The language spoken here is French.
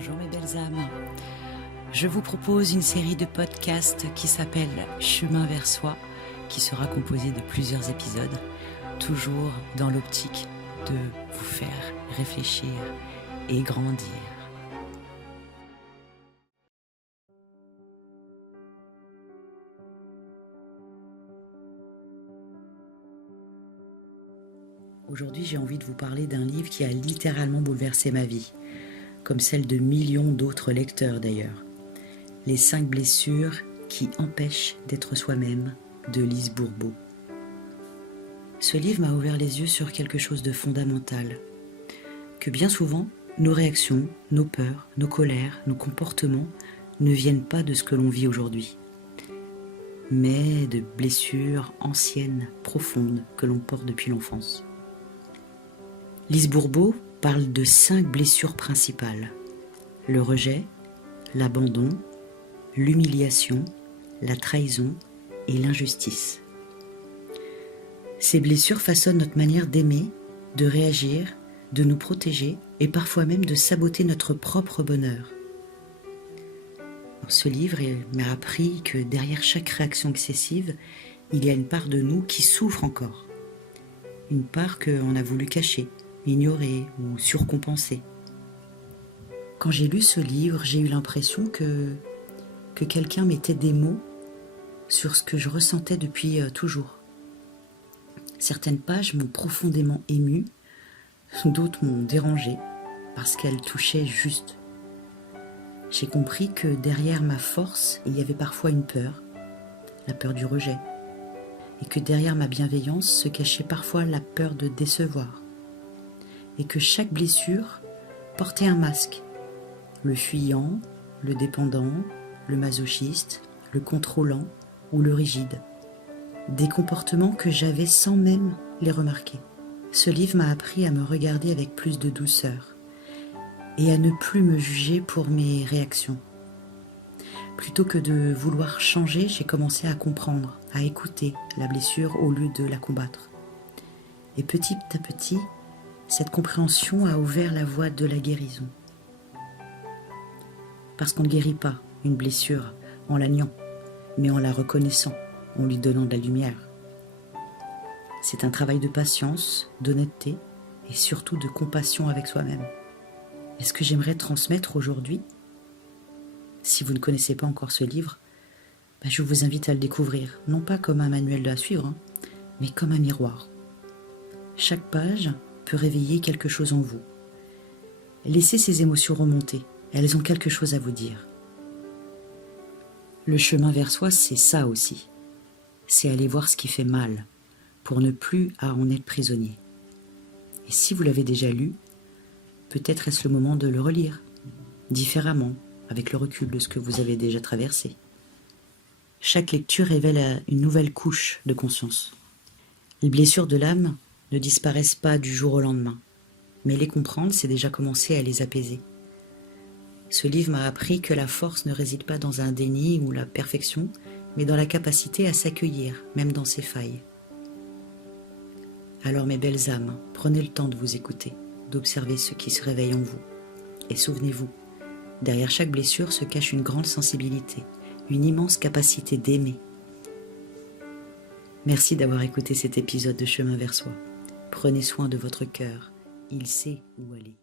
Bonjour mes belles âmes. Je vous propose une série de podcasts qui s'appelle Chemin vers soi, qui sera composée de plusieurs épisodes, toujours dans l'optique de vous faire réfléchir et grandir. Aujourd'hui, j'ai envie de vous parler d'un livre qui a littéralement bouleversé ma vie, comme celle de millions d'autres lecteurs d'ailleurs. Les 5 blessures qui empêchent d'être soi-même, de Lise Bourbeau. Ce livre m'a ouvert les yeux sur quelque chose de fondamental, que bien souvent, nos réactions, nos peurs, nos colères, nos comportements ne viennent pas de ce que l'on vit aujourd'hui, mais de blessures anciennes, profondes, que l'on porte depuis l'enfance. Lise Bourbeau parle de 5 blessures principales: le rejet, l'abandon, l'humiliation, la trahison et l'injustice. Ces blessures façonnent notre manière d'aimer, de réagir, de nous protéger et parfois même de saboter notre propre bonheur. Ce livre m'a appris que derrière chaque réaction excessive, il y a une part de nous qui souffre encore. Une part qu'on a voulu cacher, ignorer ou surcompenser. Quand j'ai lu ce livre, j'ai eu l'impression que quelqu'un mettait des mots sur ce que je ressentais depuis toujours. Certaines pages m'ont profondément émue, d'autres m'ont dérangée parce qu'elles touchaient juste. J'ai compris que derrière ma force, il y avait parfois une peur, la peur du rejet, et que derrière ma bienveillance se cachait parfois la peur de décevoir, et que chaque blessure portait un masque, le fuyant, le dépendant, le masochiste, le contrôlant ou le rigide. Des comportements que j'avais sans même les remarquer. Ce livre m'a appris à me regarder avec plus de douceur et à ne plus me juger pour mes réactions. Plutôt que de vouloir changer, j'ai commencé à comprendre, à écouter la blessure au lieu de la combattre. Et petit à petit, cette compréhension a ouvert la voie de la guérison. Parce qu'on ne guérit pas une blessure en la niant, mais en la reconnaissant, en lui donnant de la lumière. C'est un travail de patience, d'honnêteté et surtout de compassion avec soi-même. Et ce que j'aimerais transmettre aujourd'hui, si vous ne connaissez pas encore ce livre, je vous invite à le découvrir, non pas comme un manuel à suivre, mais comme un miroir. Chaque page peut réveiller quelque chose en vous. Laissez ces émotions remonter, elles ont quelque chose à vous dire. Le chemin vers soi, c'est ça aussi. C'est aller voir ce qui fait mal, pour ne plus en être prisonnier. Et si vous l'avez déjà lu, peut-être est-ce le moment de le relire, différemment, avec le recul de ce que vous avez déjà traversé. Chaque lecture révèle une nouvelle couche de conscience. Les blessures de l'âme ne disparaissent pas du jour au lendemain, mais les comprendre, c'est déjà commencer à les apaiser. Ce livre m'a appris que la force ne réside pas dans un déni ou la perfection, mais dans la capacité à s'accueillir, même dans ses failles. Alors mes belles âmes, prenez le temps de vous écouter, d'observer ce qui se réveille en vous. Et souvenez-vous, derrière chaque blessure se cache une grande sensibilité, une immense capacité d'aimer. Merci d'avoir écouté cet épisode de Chemin vers soi. Prenez soin de votre cœur, il sait où aller.